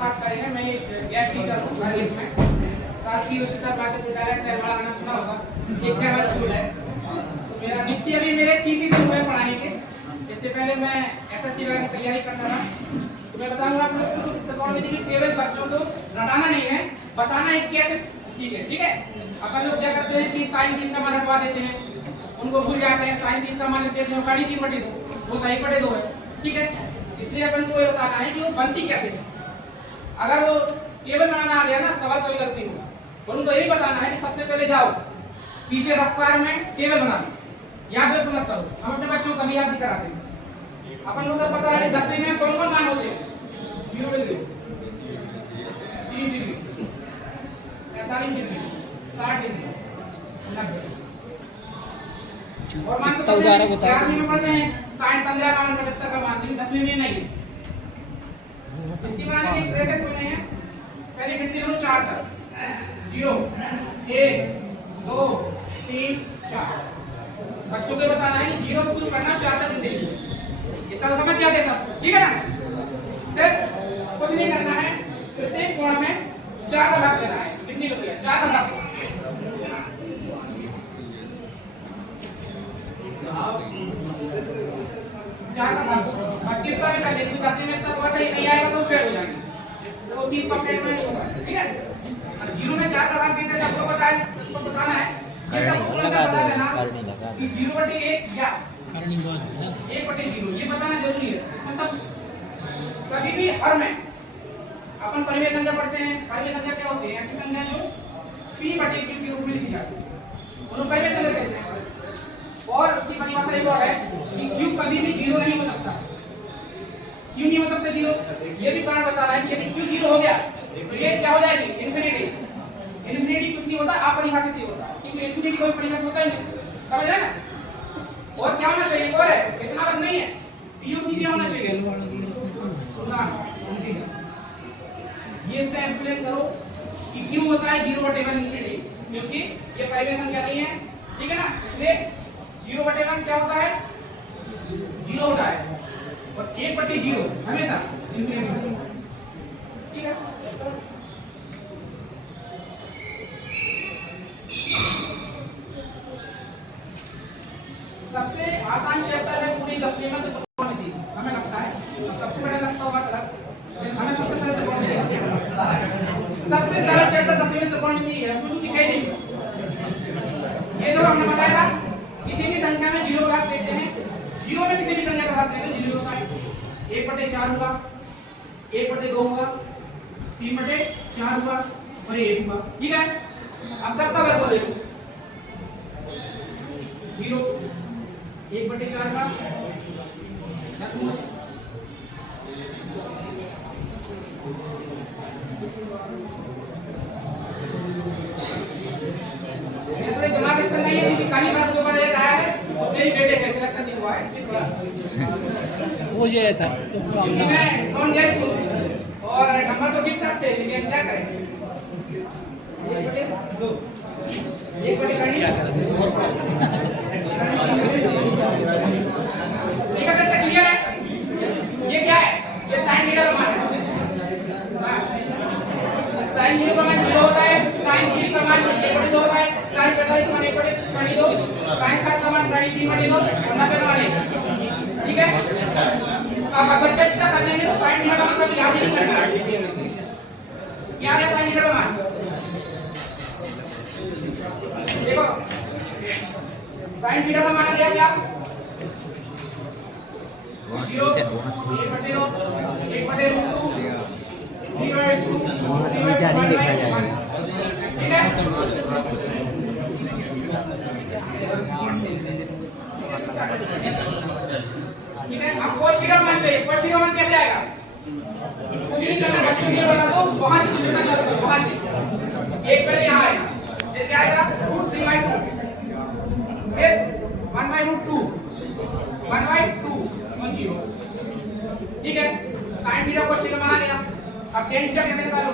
पास करेंगे। मैं gas teacher हूँ गार्गिल में, शासकीय उच्चतर माध्यमिक विद्यालय सैलवाड़ा का नाम सुना होगा, एक फेमस स्कूल है। तो मेरा नित्य अभी मेरे 30 दिन हुए पढ़ाने के। इससे पहले मैं एसएससी वगैरह की तैयारी करता था। तो मैं बताऊंगा आप लोग को त्रिकोणमिति की केवल बच्चों को रटाना नहीं है, बताना है कैसे सीखे। ठीक है, अपन लोग क्या करते हैं कि साइन 30 का मान रखवा देते हैं, उनको भूल जाते हैं। साइन 30 का मान लेते हैं कड़ी 3 बटे 2, वो ताई बटे 2 है। ठीक है, इसलिए अपन को ये बताना है कि वो बनती कैसे है। अगर वो टेबल बनाना आ गया ना, सवाल कोई गलती होगा। और उनको यही बताना है कि सबसे पहले जाओ पीछे रफ्तार में टेबल बना लो, याद बिल्कुल मत करो। हम अपने बच्चों को कभी याद नहीं कराते हैं। अपन लोग को पता है 10वीं में कौन कौन मान होते हैं? 0 डिग्री, 3 डिग्री, 45 डिग्री, 60 डिग्री, 90। और मान तो उदाहरण बताया 11वीं में पढ़ते हैं sin 15 का मान 75 का मान, लेकिन 10वीं में नहीं। इसकी बनाने के ब्रैकेट बने हैं, पहले गिनती करो 4 तक, 0 1 2 3 4। बच्चों को बताना है कि 0 शुरू करना 4 तक गिनती। इतना तो समझ जाते सब, ठीक है ना? फिर कुछ नहीं करना है, प्रत्येक कोण में 4 का भाग देना है। कितनी हो गया? 4 का भाग। बच्चे का भी कर लेंगे, 10वीं में तक पता ही नहीं आएगा तो फेल हो जाएंगे। तो 30 परसेंट में नहीं होगा, ठीक है? 0 में 4 का भाग देते हैं, सबको बताना है कि सबको बता देना कि 0/1 या 1/0, ये बताना जरूरी है। मतलब कभी भी हर में अपन परिमेय संख्या पढ़ते हैं। परिमेय संख्या क्या होती है? ऐसी संख्या जो p/q के रूप में लिखी जाती है, उन्हें परिमेय संख्या कहते हैं। और उसकी परिभाषा एक और है कि q कभी भी 0 नहीं हो सकता। क्यों नहीं हो सकता 0? ये भी कारण बता रहा है कि यदि q 0 हो गया तो ये क्या हो जाएगी? इन्फिनिटी। इन्फिनिटी कुछ नहीं होता, अपरिभाषित ही होता है, क्योंकि इन्फिनिटी कोई परिभाषित होता ही नहीं। समझ रहे ना? और क्या होना चाहिए? और है, इतना बस नहीं है, pu की क्या होना चाहिए? ये इससे एक्सप्लेन करो कि क्यों होता है 0/1 इन्फिनिटी, क्योंकि ये परिमेय संख्या नहीं है, ठीक है ना? इसलिए 0/1 क्या होता है? 0 होता है, और 1/0 हमेशा इन्फिनिटी, ठीक है? सबसे आसान चैप्टर है पूरी 10वीं में त्रिकोणमिति, हमें लगता है। सबसे बड़ा लगता होगा अलग, हमें सबसे सरल त्रिकोणमिति, सबसे सरल चैप्टर 10वीं में त्रिकोणमिति है, उसमें कुछ है नहीं। ये तो हमने बताया, किसी भी संख्या में 0 भाग देते हैं, 0 में किसी भी संख्या का भाग देते हैं 0 होता है। 1/4 होगा, 1/2 होगा, 3/4 होगा और 1 होगा, ठीक है? अब सबका वर्ग देखो, 0 1/4 का थोड़े दिमाग इसका नहीं है, क्योंकि काली बात जो पर एक आया है मेरी बेटे का सिलेक्शन नहीं हुआ है। हो जाए था कौन गया और नंबर तो ठीक ठाक थे, लेकिन क्या करें? 1/2 ठीक है, चर्चा क्लियर है? ये क्या है? ये साइन थीटा का मान है। साइन 0 का मान 0 होता है, साइन 30 का मान 1/2 होता है, साइन 45 का मान 1/2, साइन 60 का मान 3/2 और 90 का मान 1, ठीक है? अब बच्चे इतना कर लेंगे तो साइन थीटा का मतलब याद ही नहीं करना है। क्या है साइन थीटा का मान? देखो, साइन थीटा का मान क्या क्या? 0 1/2 1/2 3/2 ठीक है? ठीक है, अब cos थीटा मान चाहिए। cos थीटा मान कैसे आएगा? कुछ नहीं करना, बच्चों के लिए बता दो, वहां से चलना चालू करो, वहां से एक पहले यहाँ आएगा, फिर क्या आएगा? √3/2, फिर 1/√2 1/2 और 0, ठीक है? sin थीटा cos थीटा बना लिया। अब tan थीटा कैसे निकालो?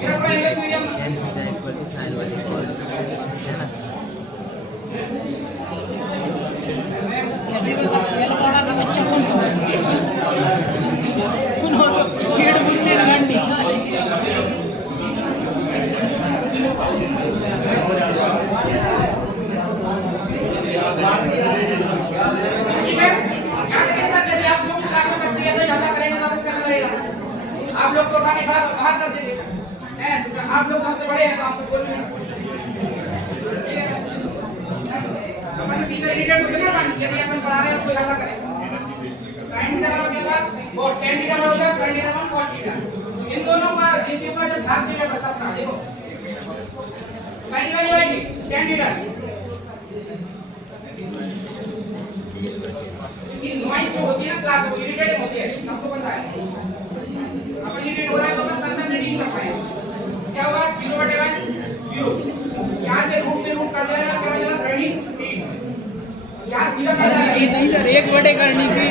मेरा थोड़ा इंग्लिश मीडियम ठीक है, यहाँ के साथ यदि आप लोग क्लास में बच्चे ऐसे झगड़ा करेंगे तो आपको क्या लगेगा? आप लोग को उठा के बाहर बाहर कर देंगे हैं? आप लोग हमसे बड़े हैं तो आपको बोल नहीं अपन टीचर इरिटेट होते ना यदि अपन पढ़ा रहे हैं तो झगड़ा करें। sin थीटा का क्या था? वो tan थीटा बराबर होता है sin थीटा मान cos थीटा। इन दोनों का रेशियो का जब भाग दिया जाता है देखो पहली वाली होगी tan थीटा ये नॉइस जो होती है ना क्लास वो इरिटेटिंग होती है सबको पता है। अपन इरिटेट हो रहा है तो अपन कंसंट्रेट नहीं कर पाएंगे। क्या होगा 0/1 0 यहां से रूट में रूट कट जाएगा क्या हो जाएगा 30 यहां सीधा कट जाएगा नहीं सर 1/1 करनी थी।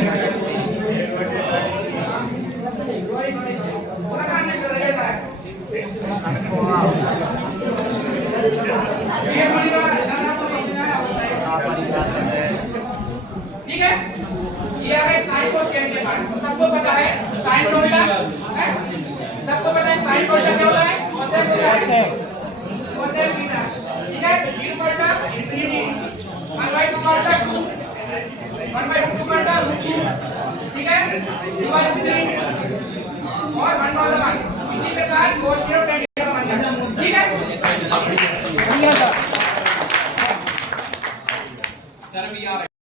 पूरा काम नहीं कर रहा है ये बड़ी बात है आपको समझना है ठीक है। ये आ गए sin और tan के पार्ट सबको पता है sin और उल्टा है सबको पता है sin और उल्टा क्या होता है cosec होता है cosec थीटा ठीक है। तो 0 का उल्टा इंफिनिटी 1/2 का उल्टा 2 1/2 का उल्टा √2